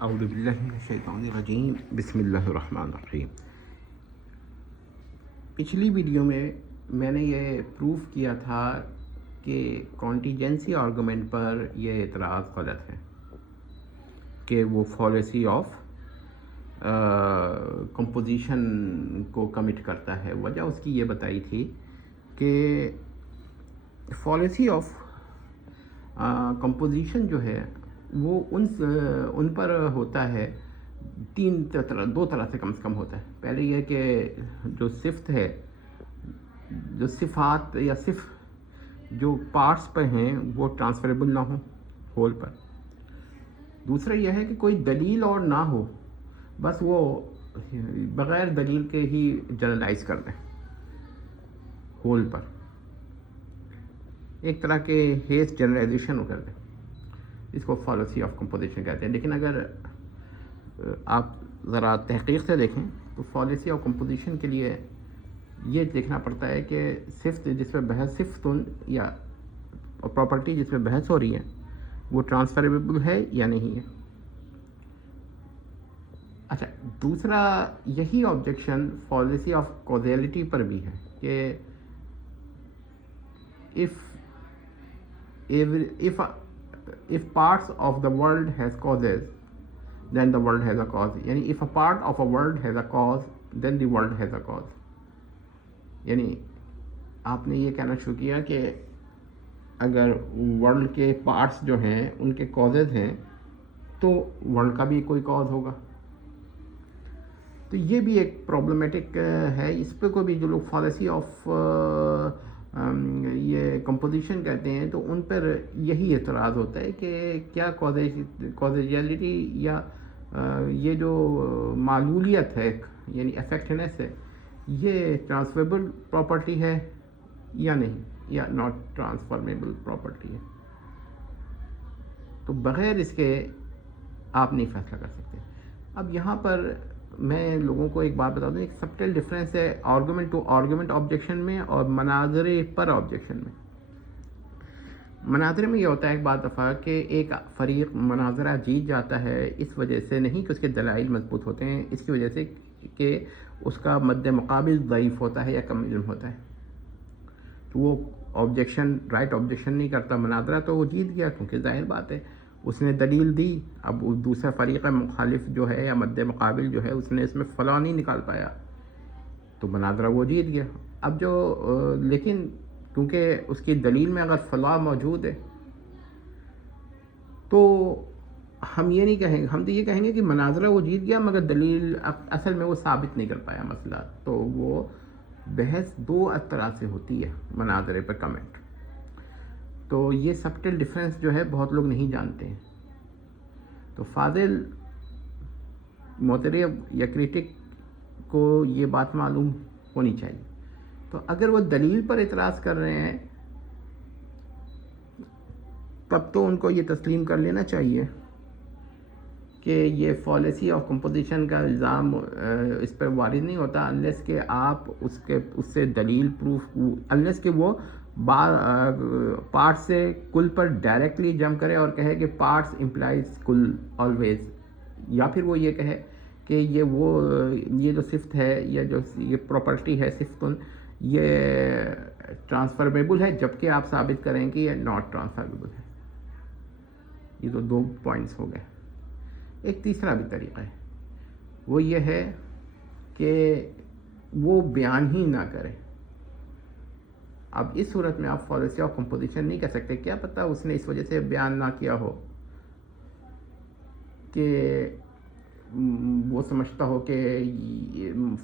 اعوذ باللہ من الشیطان الرجیم، بسم اللہ الرحمن الرحیم۔ پچھلی ویڈیو میں نے یہ پروف کیا تھا کہ کانٹیجنسی آرگومنٹ پر یہ اعتراض غلط ہے کہ وہ فالیسی آف کمپوزیشن کو کمٹ کرتا ہے۔ وجہ اس کی یہ بتائی تھی کہ فالیسی آف کمپوزیشن جو ہے وہ ان پر ہوتا ہے دو طرح سے کم سے کم ہوتا ہے۔ پہلے یہ کہ جو صفت ہے، جو صفات یا جو پارٹس پہ ہیں وہ ٹرانسفریبل نہ ہوں ہول پر۔ دوسرا یہ ہے کہ کوئی دلیل اور نہ ہو، بس وہ بغیر دلیل کے ہی جنرلائز کر دیں ہول پر، ایک طرح کے ہیس جنرلائزیشن کر دیں، اس کو فالیسی آف کمپوزیشن کہتے ہیں۔ لیکن اگر آپ ذرا تحقیق سے دیکھیں تو فالیسی آف کمپوزیشن کے لیے یہ دیکھنا پڑتا ہے کہ صفت جس پہ بحث یا پراپرٹی جس پہ بحث ہو رہی ہے وہ ٹرانسفریبل ہے یا نہیں ہے۔ اچھا، دوسرا یہی آبجیکشن فالیسی آف کوزیلٹی پر بھی ہے کہ if parts of the world has causes, then the world has a cause. یعنی if a part of a world has a cause, then the world has a cause. یعنی آپ نے یہ کہنا شروع کیا کہ اگر ورلڈ کے پارٹس جو ہیں ان کے کازز ہیں تو ورلڈ کا بھی کوئی کاز ہوگا۔ تو یہ بھی ایک پرابلمیٹک ہے۔ اس پہ کوئی بھی جو لوگ فالیسی آف یہ کمپوزیشن کہتے ہیں تو ان پر یہی اعتراض ہوتا ہے کہ کیا کازیجیلٹی یا یہ جو معلولیت ہے یعنی افیکٹنیس ہے، یہ ٹرانسفریبل پراپرٹی ہے یا نہیں، یا ناٹ ٹرانسفارمیبل پراپرٹی ہے۔ تو بغیر اس کے آپ نہیں فیصلہ کر سکتے۔ اب یہاں پر میں لوگوں کو ایک بات بتا دوں، ایک سبٹل ڈفرینس ہے آرگومنٹ ٹو آرگومنٹ آبجیکشن میں اور مناظرے پر آبجیکشن میں۔ مناظرے میں یہ ہوتا ہے ایک بات دفعہ کہ ایک فریق مناظرہ جیت جاتا ہے، اس وجہ سے نہیں کہ اس کے دلائل مضبوط ہوتے ہیں، اس کی وجہ سے کہ اس کا مد مقابل ضعیف ہوتا ہے یا کم علم ہوتا ہے، تو وہ رائٹ آبجیکشن نہیں کرتا۔ مناظرہ تو وہ جیت گیا کیونکہ ظاہر بات ہے اس نے دلیل دی، اب دوسرا فریق مخالف جو ہے یا مد مقابل جو ہے اس نے اس میں فلاں نہیں نکال پایا تو مناظرہ وہ جیت گیا۔ اب لیکن کیونکہ اس کی دلیل میں اگر فلاں موجود ہے تو ہم یہ نہیں کہیں گے، ہم تو یہ کہیں گے کہ مناظرہ وہ جیت گیا مگر دلیل اصل میں وہ ثابت نہیں کر پایا مسئلہ۔ تو وہ بحث دو طرح سے ہوتی ہے مناظرے پر کمنٹ۔ تو یہ سبٹل ڈفرینس جو ہے بہت لوگ نہیں جانتے ہیں۔ تو فاضل معترض یا کریٹک کو یہ بات معلوم ہونی چاہیے۔ تو اگر وہ دلیل پر اعتراض کر رہے ہیں تب تو ان کو یہ تسلیم کر لینا چاہیے کہ یہ فالیسی آف کمپوزیشن کا الزام اس پر وارد نہیں ہوتا انلیس کہ آپ اس سے دلیل پروف، انلیس کہ وہ پارٹ سے کل پر ڈائریکٹلی جمپ کرے اور کہے کہ پارٹس امپلائز کل آلویز، یا پھر وہ یہ کہے کہ یہ جو صفت ہے یا جو یہ پراپرٹی ہے صفتن یہ ٹرانسفرمیبل ہے، جبکہ آپ ثابت کریں کہ یہ ناٹ ٹرانسفرمیبل ہے۔ یہ تو دو پوائنٹس ہو گئے۔ ایک تیسرا بھی طریقہ ہے، وہ یہ ہے کہ وہ بیان ہی نہ کرے۔ اب اس صورت میں آپ فالیسی آف کمپوزیشن نہیں کہہ سکتے، کیا پتہ اس نے اس وجہ سے بیان نہ کیا ہو کہ وہ سمجھتا ہو کہ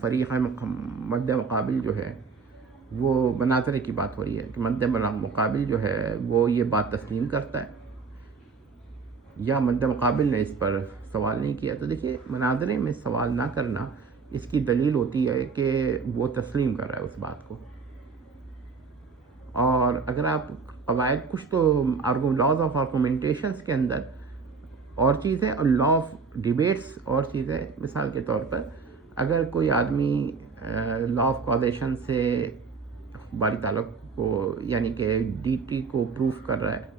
فریق مد مقابل جو ہے وہ مناظرے کی بات ہو رہی ہے کہ مد مقابل جو ہے وہ یہ بات تسلیم کرتا ہے یا مد مقابل نے اس پر سوال نہیں کیا۔ تو دیکھیے، مناظرے میں سوال نہ کرنا اس کی دلیل ہوتی ہے کہ وہ تسلیم کر رہا ہے اس بات کو۔ اور اگر آپ قواعد کچھ تو لاز آف آرگومنٹیشنس کے اندر اور چیز ہے اور لا آف ڈیبیٹس اور چیز ہے۔ مثال کے طور پر اگر کوئی آدمی لا آف کازیشن سے باری تعلق کو یعنی کہ ڈی ٹی کو پروف کر رہا ہے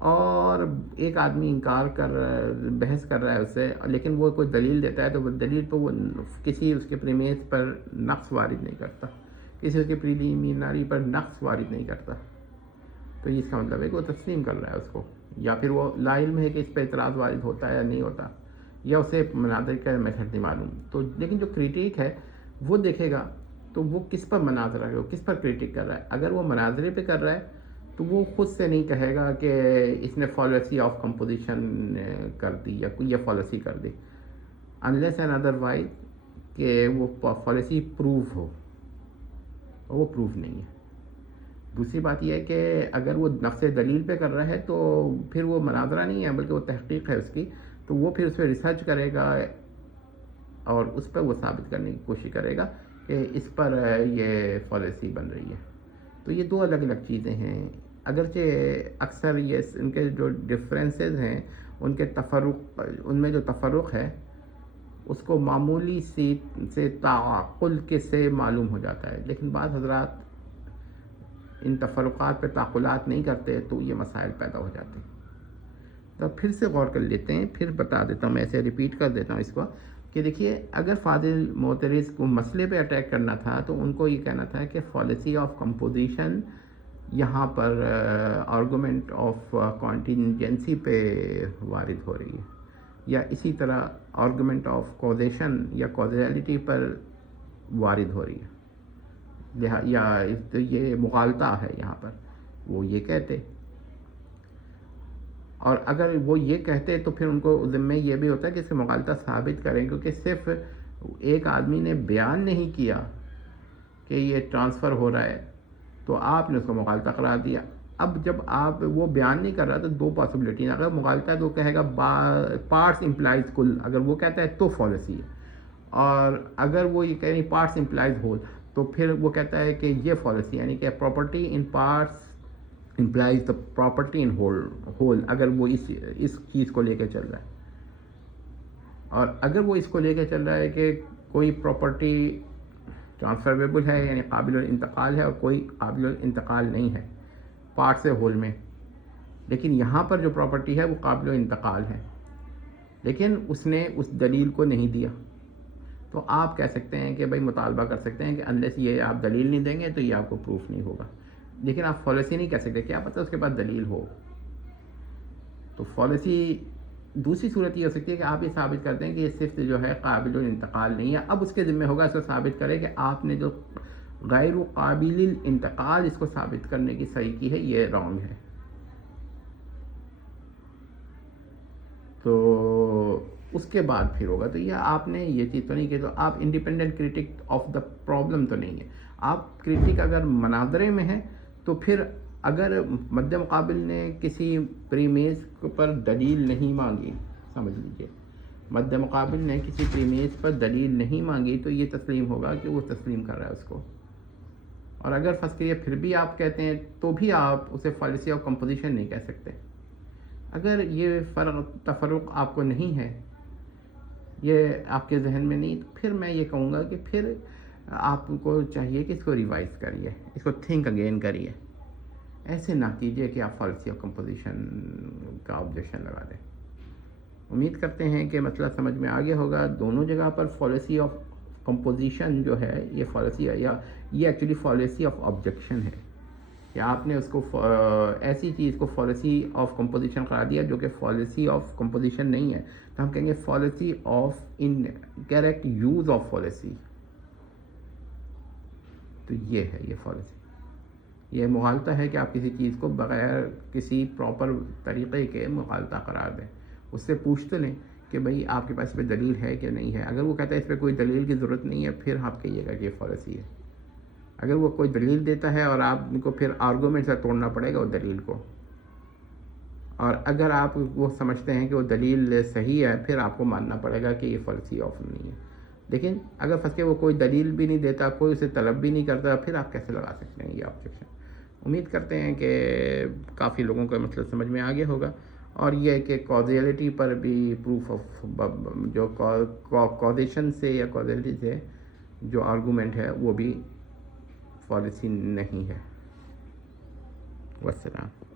اور ایک آدمی انکار بحث کر رہا ہے اس سے، لیکن وہ کوئی دلیل دیتا ہے تو وہ دلیل پہ وہ کسی اس کے پریمیس پر نقص وارد نہیں کرتا، کسی اس کے پریلیمینری پر نقص وارد نہیں کرتا، تو اس کا مطلب ہے کہ وہ تسلیم کر رہا ہے اس کو، یا پھر وہ لا علم ہے کہ اس پہ اعتراض وارد ہوتا ہے یا نہیں ہوتا، یا اسے مناظرے کا میتھڈ نہیں معلوم. تو لیکن جو کریٹیک ہے وہ دیکھے گا تو وہ کس پر مناظرہ ہے، وہ کس پر کریٹک کر رہا ہے. اگر وہ مناظرے پہ کر رہا ہے تو وہ خود سے نہیں کہے گا کہ اس نے فالوسی آف کمپوزیشن کر دی یا کوئی یہ فالوسی کر دی، انلیس اینڈ ادروائز کہ وہ فالوسی پروف ہو، وہ پروف نہیں ہے. دوسری بات یہ ہے کہ اگر وہ نفس دلیل پہ کر رہا ہے تو پھر وہ مناظرہ نہیں ہے بلکہ وہ تحقیق ہے اس کی، تو وہ پھر اس پہ ریسرچ کرے گا اور اس پہ وہ ثابت کرنے کی کوشش کرے گا کہ اس پر یہ فالوسی بن رہی ہے. تو یہ دو الگ الگ چیزیں ہیں، اگرچہ اکثر یہ ان کے جو ڈفرینسز ہیں ان کے تفرق، ان میں جو تفرق ہے اس کو معمولی سے تعقل کے سے معلوم ہو جاتا ہے، لیکن بعض حضرات ان تفرقات پہ تعقلات نہیں کرتے تو یہ مسائل پیدا ہو جاتے ہیں. تو پھر سے غور کر لیتے ہیں، پھر بتا دیتا ہوں، میں ایسے ریپیٹ کر دیتا ہوں اس کو کہ دیکھیے اگر فاضل معترض کو مسئلے پہ اٹیک کرنا تھا تو ان کو یہ کہنا تھا کہ فالوسی آف کمپوزیشن یہاں پر آرگومنٹ آف کانٹینجنسی پہ وارد ہو رہی ہے، یا اسی طرح آرگومنٹ آف کوزیشن یا کوزیلٹی پر وارد ہو رہی ہے، یا یہ مغالطہ ہے یہاں پر، وہ یہ کہتے. اور اگر وہ یہ کہتے تو پھر ان کو ذمہ یہ بھی ہوتا ہے کہ اس سے مغالطہ ثابت کریں، کیونکہ صرف ایک آدمی نے بیان نہیں کیا کہ یہ ٹرانسفر ہو رہا ہے تو آپ نے اس کو مغالطہ قرار دیا. اب جب آپ وہ بیان نہیں کر رہا تو دو پاسبلٹی ہیں، اگر مغالطہ ہے تو کہے گا پارٹس امپلائز کل، اگر وہ کہتا ہے تو فالوسی ہے، اور اگر وہ یہ کہہ رہی پارٹس امپلائز ہول تو پھر وہ کہتا ہے کہ یہ فالوسی، یعنی کہ property in parts implies the property in whole, اگر وہ اس چیز کو لے کے چل رہا ہے. اور اگر وہ اس کو لے کے چل رہا ہے کہ کوئی پراپرٹی ٹرانسفریبل ہے یعنی قابل الانتقال ہے اور کوئی قابل الانتقال نہیں ہے پارٹ سے ہول میں، لیکن یہاں پر جو پراپرٹی ہے وہ قابل الانتقال ہے لیکن اس نے اس دلیل کو نہیں دیا، تو آپ کہہ سکتے ہیں کہ بھائی مطالبہ کر سکتے ہیں کہ انلیس یہ آپ دلیل نہیں دیں گے تو یہ آپ کو پروف نہیں ہوگا. لیکن آپ فالوسی نہیں کہہ سکتے، کیا پتہ اس کے پاس دلیل ہو. تو فالوسی دوسری صورت یہ ہو سکتی ہے کہ آپ یہ ثابت کرتے ہیں کہ یہ صرف جو ہے قابل الانتقال نہیں ہے، اب اس کے ذمہ ہوگا اس کو ثابت کرے کہ آپ نے جو غیر قابل الانتقال اس کو ثابت کرنے کی صحیح کی ہے یہ رانگ ہے. تو اس کے بعد پھر ہوگا. تو یہ آپ نے یہ چیز تو نہیں کی، تو آپ independent critic of the problem تو نہیں ہے. آپ کریٹک اگر مناظرے میں ہیں تو پھر اگر مد مقابل نے کسی پریمیس پر دلیل نہیں مانگی، سمجھ لیجئے مد مقابل نے کسی پریمیس پر دلیل نہیں مانگی تو یہ تسلیم ہوگا کہ وہ تسلیم کر رہا ہے اس کو. اور اگر فرض کریے پھر بھی آپ کہتے ہیں تو بھی آپ اسے فالوسی آف کمپوزیشن نہیں کہہ سکتے. اگر یہ تفرق آپ کو نہیں ہے، یہ آپ کے ذہن میں نہیں، تو پھر میں یہ کہوں گا کہ پھر آپ کو چاہیے کہ اس کو ریوائز کریے، اس کو تھنک اگین کریے. ایسے نہ کیجیے کہ آپ فالوسی آف کمپوزیشن کا آبجیکشن لگا دیں. امید کرتے ہیں کہ مسئلہ سمجھ میں آگے ہوگا. دونوں جگہ پر فالوسی آف کمپوزیشن جو ہے یہ فالوسی یا یہ ایکچولی فالوسی آف آبجیکشن ہے کہ آپ نے اس کو ایسی چیز کو فالوسی آف کمپوزیشن قرار دیا جو کہ فالوسی آف کمپوزیشن نہیں ہے، تو ہم کہیں گے فالوسی آف انکریکٹ یوز آف فالوسی. تو یہ ہے یہ فالوسی، یہ مغالطہ ہے کہ آپ کسی چیز کو بغیر کسی پراپر طریقے کے مغالطہ قرار دیں. اس سے پوچھ تو لیں کہ بھئی آپ کے پاس اس پہ دلیل ہے کہ نہیں ہے. اگر وہ کہتا ہے اس پہ کوئی دلیل کی ضرورت نہیں ہے پھر آپ کہیے گا کہ یہ فالوسی ہے. اگر وہ کوئی دلیل دیتا ہے اور آپ کو پھر آرگومنٹ سے توڑنا پڑے گا وہ دلیل کو، اور اگر آپ وہ سمجھتے ہیں کہ وہ دلیل صحیح ہے پھر آپ کو ماننا پڑے گا کہ یہ فالوسی آف نہیں ہے. لیکن اگر فرض کے وہ کوئی دلیل بھی نہیں دیتا، کوئی اسے طلب بھی نہیں کرتا، پھر آپ کیسے لگا سکتے ہیں یہ آبجیکشن. امید کرتے ہیں کہ کافی لوگوں کا مطلب سمجھ میں آگے ہوگا. اور یہ کہ کازیلٹی پر بھی پروف آف جو کازیشن سے یا کازیلٹی سے جو آرگومنٹ ہے وہ بھی فالوسی نہیں ہے. والسلام.